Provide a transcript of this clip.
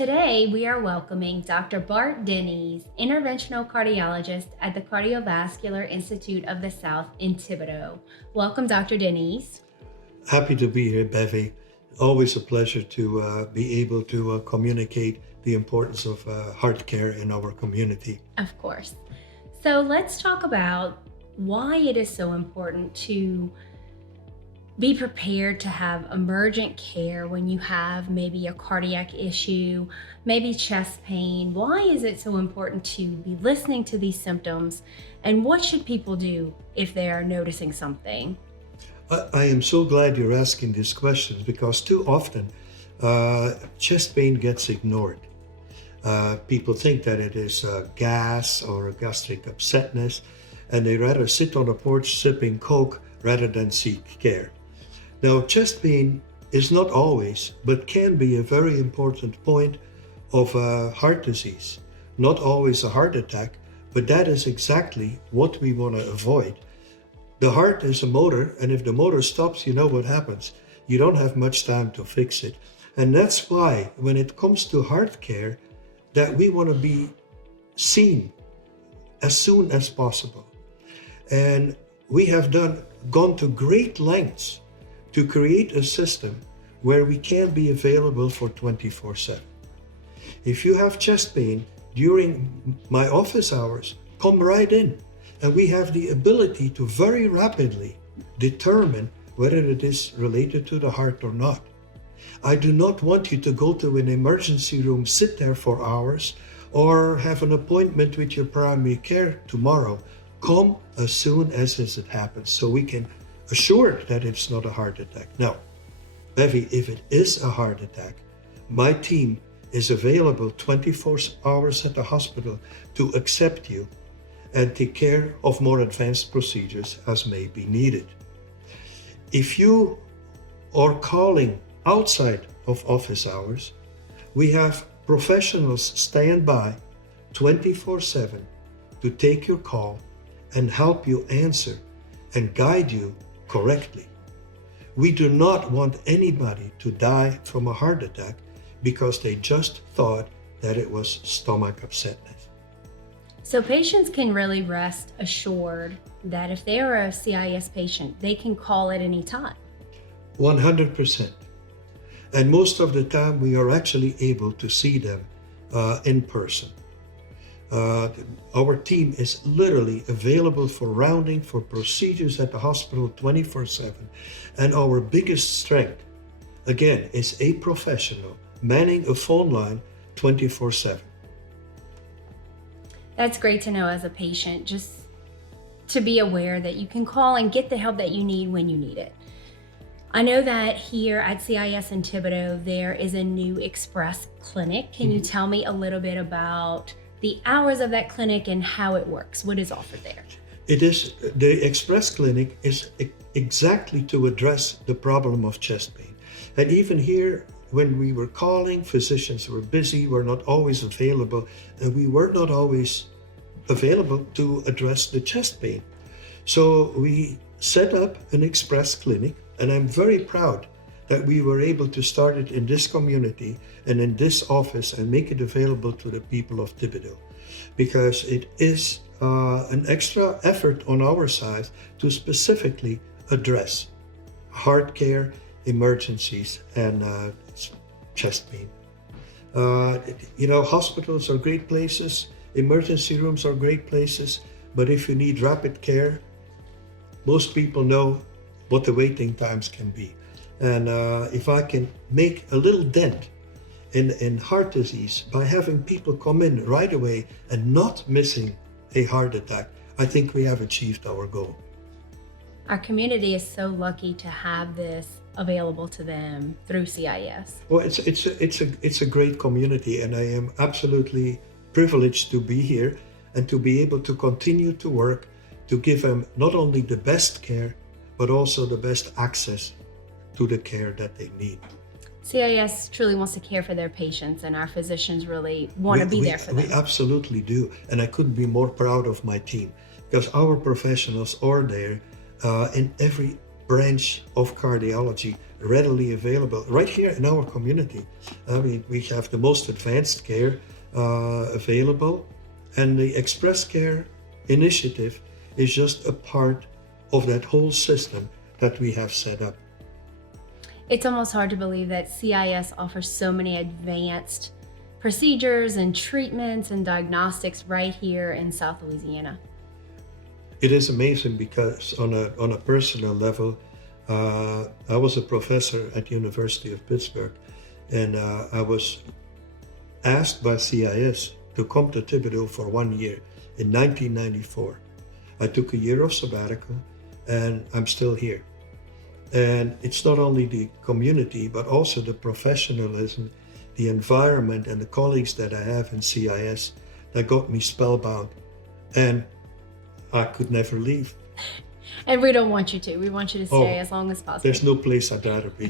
Today, we are welcoming Dr. Bart Denys, Interventional Cardiologist at the Cardiovascular Institute of the South in Thibodaux. Welcome, Dr. Denys. Happy to be here, Bevy. Always a pleasure to be able to communicate the importance of heart care in our community. Of course. So let's talk about why it is so important to be prepared to have emergent care when you have maybe a cardiac issue, maybe chest pain. Why is it so important to be listening to these symptoms, and what should people do if they are noticing something? I am so glad you're asking these questions because too often chest pain gets ignored. People think that it is gas or a gastric upsetness, and they rather sit on a porch sipping Coke rather than seek care. Now, chest pain is not always, but can be a very important point of heart disease. Not always a heart attack, but that is exactly what we want to avoid. The heart is a motor, and if the motor stops, you know what happens. You don't have much time to fix it. And that's why, when it comes to heart care, that we want to be seen as soon as possible. And we have gone to great lengths to create a system where we can be available for 24/7. If you have chest pain during my office hours, come right in, and we have the ability to very rapidly determine whether it is related to the heart or not. I do not want you to go to an emergency room, sit there for hours, or have an appointment with your primary care tomorrow. Come as soon as it happens so we can assure that it's not a heart attack. Now, Bevy, if it is a heart attack, my team is available 24 hours at the hospital to accept you and take care of more advanced procedures as may be needed. If you are calling outside of office hours, we have professionals stand by 24/7 to take your call and help you answer and guide you correctly. We do not want anybody to die from a heart attack because they just thought that it was stomach upsetness. So patients can really rest assured that if they are a CIS patient, they can call at any time. 100%. And most of the time we are actually able to see them in person. Our team is literally available for rounding for procedures at the hospital 24/7. And our biggest strength, again, is a professional manning a phone line 24/7. That's great to know as a patient, just to be aware that you can call and get the help that you need when you need it. I know that here at CIS in Thibodaux, there is a new Xpress clinic. Can you tell me a little bit about the hours of that clinic and how it works? What is offered there? The Xpress clinic is exactly to address the problem of chest pain. And even here, when we were calling, physicians were busy, were not always available, and we were not always available to address the chest pain. So we set up an Xpress clinic, and I'm very proud that we were able to start it in this community and in this office and make it available to the people of Thibodaux, because it is an extra effort on our side to specifically address heart care, emergencies, and chest pain. Hospitals are great places, emergency rooms are great places, but if you need rapid care, most people know what the waiting times can be. And if I can make a little dent in heart disease by having people come in right away and not missing a heart attack, I think we have achieved our goal. Our community is so lucky to have this available to them through CIS. Well, it's a great community, and I am absolutely privileged to be here and to be able to continue to work to give them not only the best care, but also the best access to the care that they need. CIS truly wants to care for their patients, and our physicians really want to be there for them. We absolutely do, and I couldn't be more proud of my team, because our professionals are there in every branch of cardiology readily available right here in our community. I mean, we have the most advanced care available, and the Express Care initiative is just a part of that whole system that we have set up. It's almost hard to believe that CIS offers so many advanced procedures and treatments and diagnostics right here in South Louisiana. It is amazing because on a personal level, I was a professor at University of Pittsburgh, and I was asked by CIS to come to Thibodaux for 1 year in 1994. I took a year of sabbatical, and I'm still here. And it's not only the community, but also the professionalism, the environment, and the colleagues that I have in CIS that got me spellbound. And I could never leave. And we don't want you to. We want you to stay as long as possible. There's no place I'd rather be.